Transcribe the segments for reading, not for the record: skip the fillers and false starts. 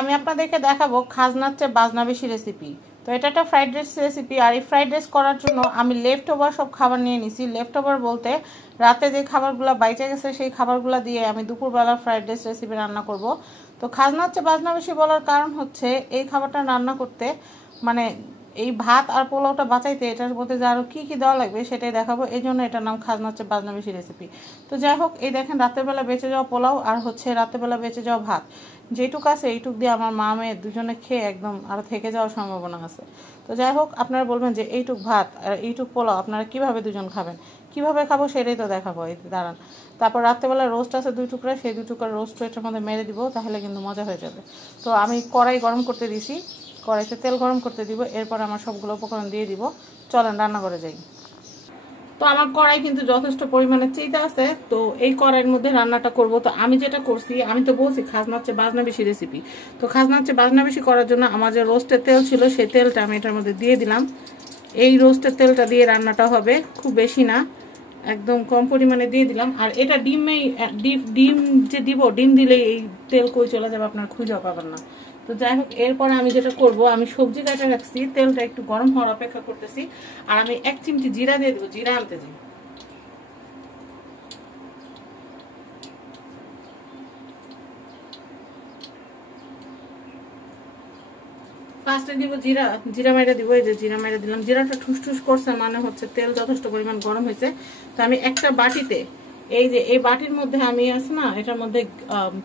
আমি আপনাদেরকে দেখাবো খাজনার চেয়ে বাজনা বেশি রেসিপি। তো এটা একটা ফ্রাইড রাইস রেসিপি, আর এই ফ্রাইড রাইস করার জন্য আমি লেফট ওভার সব খাবার নিয়ে নিছি। লেফট ওভার বলতে রাতে যে খাবারগুলো বাইচে গেছে সেই খাবারগুলো দিয়ে আমি দুপুরবেলা ফ্রাইড রাইস রেসিপি রান্না করব। তো খাজনার চেয়ে বাজনা বেশি বলার কারণ হচ্ছে এই খাবারটা রান্না করতে মানে এই ভাত আর পোলাওটা বাঁচাইতে এটার মধ্যে যে আরও কী কী দেওয়া লাগবে সেটাই দেখাবো। এই জন্য এটার নাম খাজনার চেয়ে বাজনা বেশি রেসিপি। তো যাই হোক, এই দেখেন রাতের বেলা বেঁচে যাওয়া পোলাও আর হচ্ছে রাতের বেলা বেঁচে যাওয়া ভাত, যেটুক আছে এইটুক দিয়ে আমার মা মেয়ে দুজনে খেয়ে একদম আরও থেকে যাওয়ার সম্ভাবনা আছে। তো যাই হোক, আপনারা বলবেন যে এইটুক ভাত আর এইটুক পোলাও আপনারা কিভাবে দুজন খাবেন, কিভাবে খাবো সেটাই তো দেখাবো। এই দাঁড়ান, তারপর রাত্রেবেলা রোস্ট আছে 2 টুকরা, সেই 2 টুকরা রোস্ট এটার মধ্যে মেরে দিব, তাহলে কিন্তু মজা হয়ে যাবে। তো আমি কড়াই গরম করতে দিছি, কড়াইতে তেল গরম করতে দিব, এরপর আমার সবগুলো উপকরণ দিয়ে দিব। চলেন রান্না করে যাই। তো আমার কড়াই কিন্তু যথেষ্ট পরিমাণে চিতে আছে। তো এই কড়াইয়ের মধ্যে রান্নাটা করব। তো আমি যেটা করছি, আমি তো বলছি খাজনার চেয়ে বাজনা বেশি রেসিপি। তো খাজনার চেয়ে বাজনা বেশি করার জন্য আমার যে রোস্টের তেল ছিল সেই তেলটা আমি এটার মধ্যে দিয়ে দিলাম। এই রোস্টের তেলটা দিয়ে রান্নাটা হবে, খুব বেশি না, একদম কম পরিমাণে দিয়ে দিলাম। আর এটা ডিম যে দিব, ডিম দিলেই এই তেল কই চলে যাবে, আপনার খুঁজেও পাবেন না। তো যাই হোক, এরপরে আমি যেটা করব, আমি সবজি কাটা রাখছি, তেলটা একটু গরম হওয়ার অপেক্ষা করতেছি। আর আমি 1 চিমটি জিরা দিয়ে দেবো, জিরা আনতে যাই। ফার্স্টে দিব জিরা, জিরা মেরে দিব। এই যে জিরা মেরে দিলাম, জিরাটা ঠুসঠুস করছে মানে হচ্ছে তেল যথেষ্ট পরিমাণ গরম হয়েছে। তো আমি একটা বাটিতে, এই যে এই বাটির মধ্যে আমি আছে না, এটার মধ্যে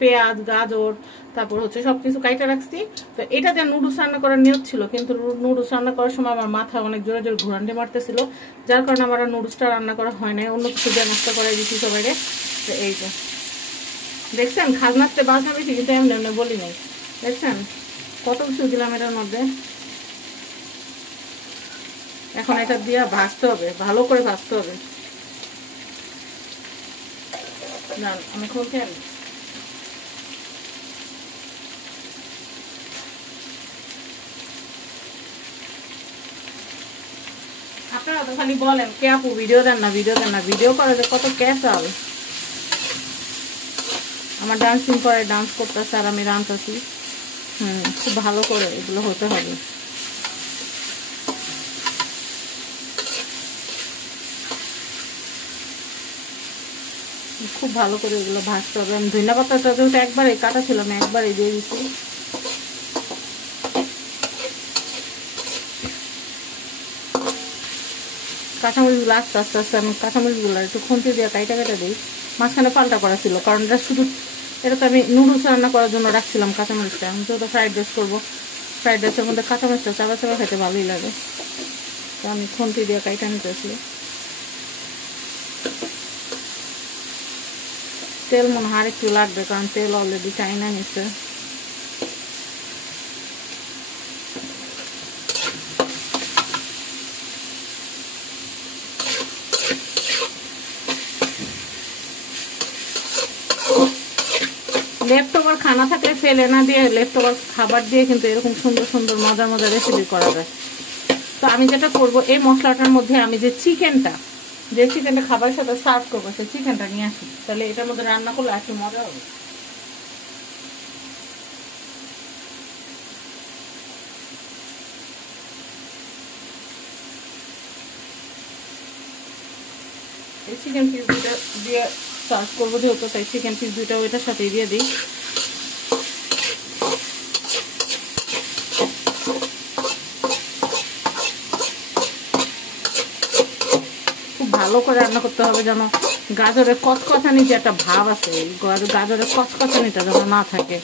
পেঁয়াজ, গাজর, তারপর হচ্ছে সবকিছু কাইটা রাখছি। তো এটা দিয়ে নুডলস রান্না করার নিয়ত ছিল, কিন্তু নুডলস রান্না করার সময় আমার মাথা অনেক জোরে জোরে ঘোরান্ডে মারতেছিল, যার কারণে আমার নুডলসটা রান্না করা হয় নাই, অন্য কিছু দিয়ে নষ্ট করে দিচ্ছি সবাই। তো এই যে দেখছেন খাজনাতে বাজনা বেশি, কিন্তু এমনি এমনি বলি নাই, দেখছেন কত কিছু দিলাম এটার মধ্যে। এখন এটা দিয়ে ভাজতে হবে, ভালো করে ভাজতে হবে। না আমি খুলতে আমি আপনারা তো খালি বলেন কে আপু ভিডিও দেন না, ভিডিও দেন না, ভিডিও করে যে কত ক্যাসাল। আমার ডান্সিং করে ডান্স করতেছে আর আমি রাঁধতেছি। খুব ভালো করে এগুলো হতে হবে। খুব ভালো করে এগুলো ভাজতে হবে। আমি ধনিয়া পাতাটা যেহেতু একবারে কাটা ছিল, আমি একবারে দিয়ে দিচ্ছি। কাঁচামরিচগুলো আস্তে আস্তে আস্তে আমি কাঁচামরিচগুলো একটু খুন্তি দিয়ে কাইটা কাটা দিই। মাঝখানে পাল্টা করা ছিল, কারণ এটা শুধু এটা তো আমি নুডলস রান্না করার জন্য রাখছিলাম কাঁচামরিচটা। আমি যেহেতু ফ্রাইড রাইস করবো, ফ্রাইড রাইসের মধ্যে কাঁচামরিচটা চাপা চাপা খেতে ভালোই লাগে, তো আমি খুন্তি দিয়ে কাইটা নিতেছি। তেল মনে হয় একটু লাগবে, কারণ তেল অলরেডি টাইনা নিচ্ছে। লেফট ওভার খানা থাকলে ফেলে না দিয়ে লেফট ওভার খাবার দিয়ে কিন্তু এরকম সুন্দর সুন্দর মজার মজার রেসিপি করা যায়। তো আমি যেটা করব, এই মশলাটার মধ্যে আমি যে চিকেনটা খাবারের সাথে সার্ভ করবো, সেই চিকেনটা নিয়ে আসি, তাহলে এটার মধ্যে রান্না করলে একটু মজা হবে। এই চিকেন পিস দুইটা দিয়ে সার্ভ করবো যেহেতু, তাই চিকেন পিস দুইটা ওইটার সাথে দিয়ে দিই। খুব ভালো করে রান্না করতে হবে, যেন গাজরের কচকচানি যে একটা ভাব আছে, গাজরের কচকচানিটা যেন না থাকে।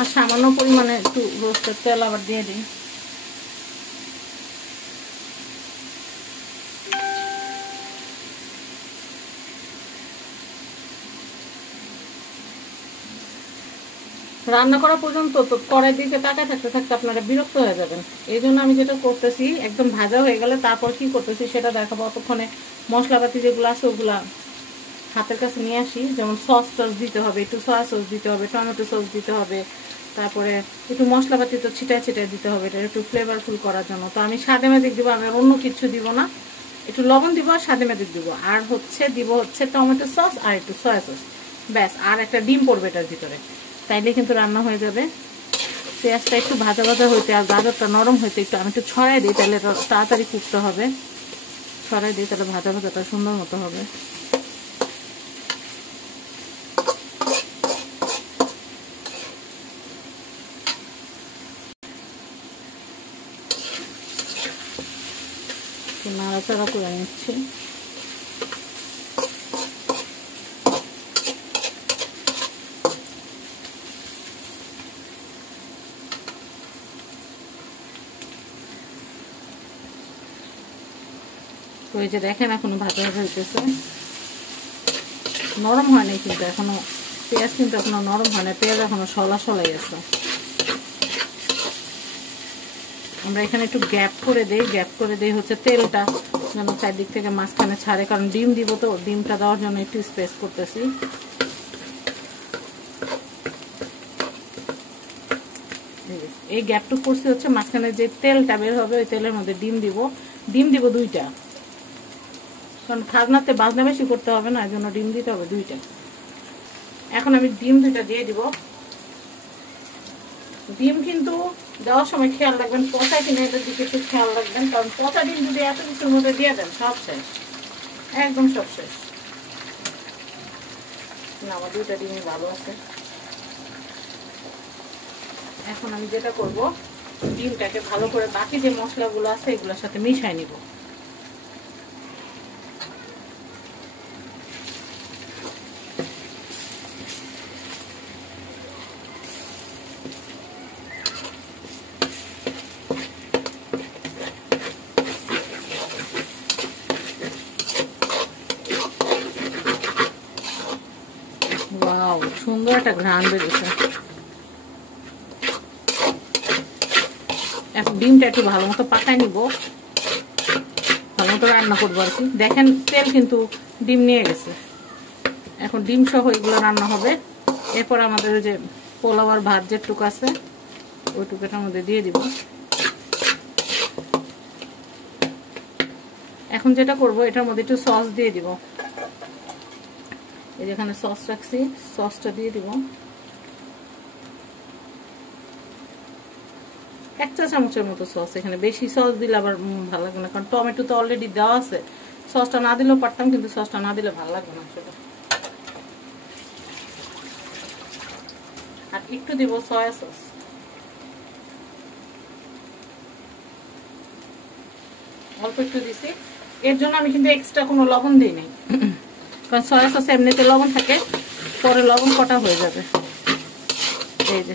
আর সামান্য পরিমাণে একটু রোস্টের তেল আবার দিয়ে দিই। রান্না করা পর্যন্ত তো কড়াই দিকে তাকায় থাকতে থাকতে আপনারা বিরক্ত হয়ে যাবেন। এই জন্য আমি যেটা করতেছি, একদম ভাজা হয়ে গেলে তারপর কি করতেছি সেটা দেখাবো। অতক্ষণে মশলাপাতি যেগুলো আছে ওগুলা হাতের কাছে নিয়ে আসি। যেমন সস টস দিতে হবে, একটু সয়া সস দিতে হবে, টমেটো সস দিতে হবে, তারপরে একটু মশলাপাতি তো ছিটায় ছিটায় দিতে হবে, এটা একটু ফ্লেভারফুল করার জন্য। তো আমি স্বাদে ম্যাজিক দিব, আমি অন্য কিছু দিব না, একটু লবণ দিব আর স্বাদে ম্যাজিক দিব, আর দিব হচ্ছে টমেটো সস আর একটু সয়া সস, ব্যাস। আর একটা ডিম পড়বে এটার ভিতরে, তাইলে কিন্তু রান্না হয়ে যাবে। পেঁয়াজটা একটু ভাজা ভাজা হইতে আর গাজরটা নরম হইতে একটু আমি একটু ছড়াই দিই, তাহলে এটা তাড়াতাড়ি কুকতে হবে। ছড়াই দিই, তাহলে ভাজা ভাজাটা সুন্দর মতো হবে। নাড়াচাড়া করে নিচ্ছি। তো এই যে দেখেন এখনো ভাজা ভাজা হইতেছে, নরম হয়নি কিন্তু এখনো, পেঁয়াজ কিন্তু এখনো নরম হয় না, পেঁয়াজ এখনো সলাই আছে। আমরা এখানে একটু গ্যাপ করে দেই হচ্ছে তেলটা যেন চারদিক থেকে মাঝখানে ছাড়ে, কারণ ডিম দিব তো, ডিমটা দেওয়ার জন্য একটু স্পেস করতেছি। এই গ্যাপটুকু করছি হচ্ছে মাঝখানে যে তেলটা বের হবে ওই তেলের মধ্যে ডিম দিব 2টা, কারণ খাজনাতে বাজনা বেশি করতে হবে না, এর জন্য ডিম দিতে হবে 2টা। এখন আমি ডিম 2টা দিয়ে দিব। ডিম কিন্তু দেওয়ার সময় খেয়াল রাখবেন পচা কিনা, এটার দিকে একটু খেয়াল রাখবেন, কারণ পচা ডিম যদি এত কিছুর মধ্যে দিয়ে দেন সব শেষ, একদম সব শেষ। না, আমার 2টা ডিমই ভালো আছে। এখন আমি যেটা করব, ডিমটাকে ভালো করে বাকি যে মশলাগুলো আছে এগুলোর সাথে মিশাই নিব। ওয়াও, সুন্দর একটা ঘ্রাণ বেরিয়েছে। এখন ডিমটা একটু ভালো মতো পাকায় নিব, ভালো মতো রান্না করবো আর কি। দেখেন তেল কিন্তু ডিম নিয়ে গেছে, এখন ডিম সহ এগুলো রান্না হবে। এরপর আমাদের যে পোলাও আর ভাত যেটুকু আছে ওই টুকুটার মধ্যে দিয়ে দিব। এখন যেটা করব, এটার মধ্যে একটু সস দিয়ে দিব। এই যেখানে সস রাখছি, সসটা দিয়ে দিব 1 চা চামচের মতো সস। এখানে বেশি সস দিলে আবার ভালো লাগবে না, কারণ টমেটো তো অলরেডি দেওয়া আছে। সসটা না দিলেও পারতাম, কিন্তু সসটা না দিলে ভালো লাগবে না সেটা। আর একটু দিব সয়া সস, অল্প একটু দিছি। এর জন্য আমি কিন্তু এক্সট্রা কোনো লবণ দিই নাই, কারণ সয়া সসে এমনিতে লবণ থাকে, পরে লবণ কটা হয়ে যাবে। এই যে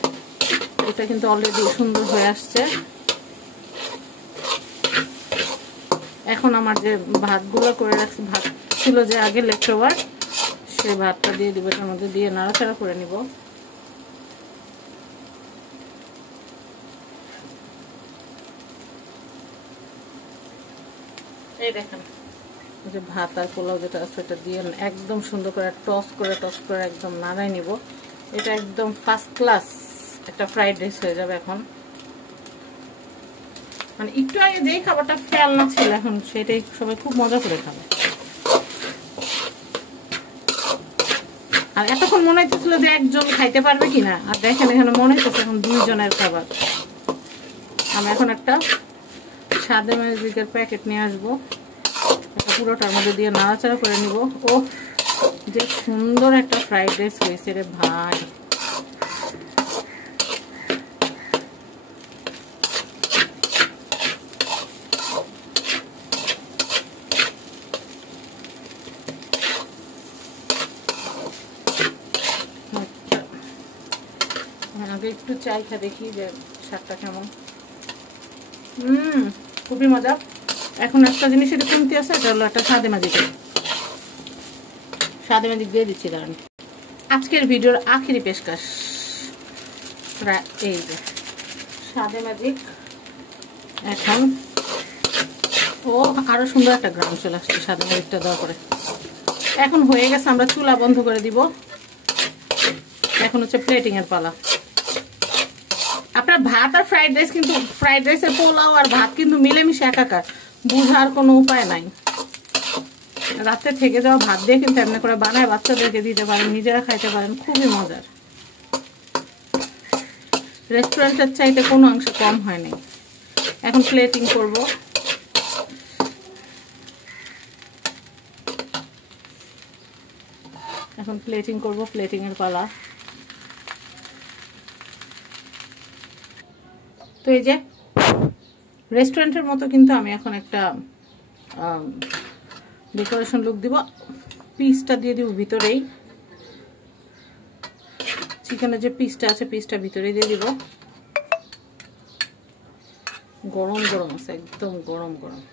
এটা কিন্তু অলরেডি সুন্দর হয়ে আসছে। এখন আমার যে ভাতগুলো করে রাখছি, ভাত ছিল যে আগে লেফট ওভার, সেই ভাতটা দিয়ে দিব, এটার মধ্যে দিয়ে নাড়াচাড়া করে নিব। এই দেখেন যে ভাত আর পোলাও যেটা আছে এটা দিয়ে একদম সুন্দর করে টস করে একদম নাড়াই নিব। এটা একদম ফার্স্ট ক্লাস একটা ফ্রাইড রাইস হয়ে যাবে। এখন মানে একটু আগে যেই খাবারটা ফেলনা ছিল, এখন সেটাই সবাই খুব মজা করে খাবে। আর এতক্ষণ মনে হইতেছিল যে একজন খাইতে পারবে কিনা, আর দেখেন এখানে মনে হইতেছে এখন 2 জনের খাবার। আমি এখন একটা স্বাদে ম্যাজিকের প্যাকেট নিয়ে আসবো, এটা পুরোটার মধ্যে দিয়ে নাড়াচাড়া করে নিব। ও যে সুন্দর একটা ফ্রাইড রাইস হয়েছে রে ভাই। আগে একটু চাই খা দেখি যে স্বাদটা কেমন। খুবই মজা। এখন একটা জিনিস এটা কমতি আছে, এটা হলো একটা স্বাদে ম্যাজিক দিয়ে দিচ্ছি। কারণ আজকের ভিডিওর আখেরি পেশকাশ এই যে স্বাদে ম্যাজিক। এখন ও আরো সুন্দর একটা গ্রাম চলে আসছে স্বাদে ম্যাজিকটা দেওয়া করে। এখন হয়ে গেছে, আমরা চুলা বন্ধ করে দিব। এখন হচ্ছে প্লেটিং এর পালা। আপনার ভাত আর ফ্রাইড রাইস কিন্তু ফ্রাইড রাইসের পোলাও আর ভাত কিন্তু মিলেমিশে একাকার, বুঝার কোনো উপায় নাই। রাতে থেকে যাওয়া ভাত দিয়ে কিন্তু এমনি করে বানায় বাচ্চাদেরকে দিতে পারেন, নিজেরা খাইতে পারেন, খুবই মজার। রেস্টুরেন্টের চাইতে কোনো অংশ কম হয়নি। এখন প্লেটিং করব। এখন প্লেটিং করব, প্লেটিং এর পালা। তো এই যে রেস্টুরেন্টের মতো কিন্তু আমি এখন একটা ডেকোরেশন লুক দিব। পিসটা দিয়ে দিব ভিতরেই, চিকেনের যে পিসটা আছে পিসটা ভিতরে দিয়ে দিব। গরম গরম আছে, একদম গরম গরম।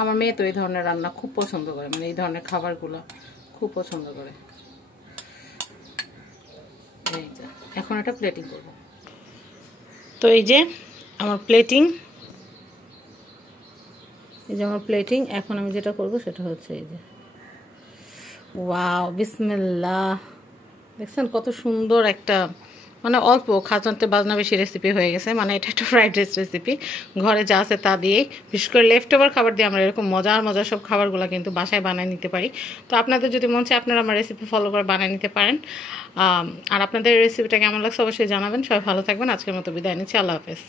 আমার মেয়ে তো এই ধরনের রান্না খুব পছন্দ করে, মানে এই ধরনের খাবারগুলো খুব পছন্দ করে। এখন এটা প্লেটিং করব। তো এই যে আমার প্লেটিং, এই যে আমার প্লেটিং। এখন আমি যেটা করব সেটা হচ্ছে এই যে, ওয়াও বিসমিল্লাহ, দেখছেন কত সুন্দর একটা, মানে অল্প খাজানতে বাজনা বেশি রেসিপি হয়ে গেছে। মানে এটা একটা ফ্রাইড রাইস রেসিপি, ঘরে যা আছে তা দিয়ে, বিশেষ করে লেফট ওভার খাবার দিয়ে আমরা এরকম মজার মজার সব খাবারগুলো কিন্তু বাসায় বানিয়ে নিতে পারি। তো আপনাদের যদি মন চায় আপনারা আমার রেসিপি ফলো করে বানিয়ে নিতে পারেন। আর আপনাদের রেসিপিটা কেমন লাগছে অবশ্যই জানাবেন। সবাই ভালো থাকবেন। আজকের মতো বিদায় নিচ্ছি, আল্লাহ হাফেজ।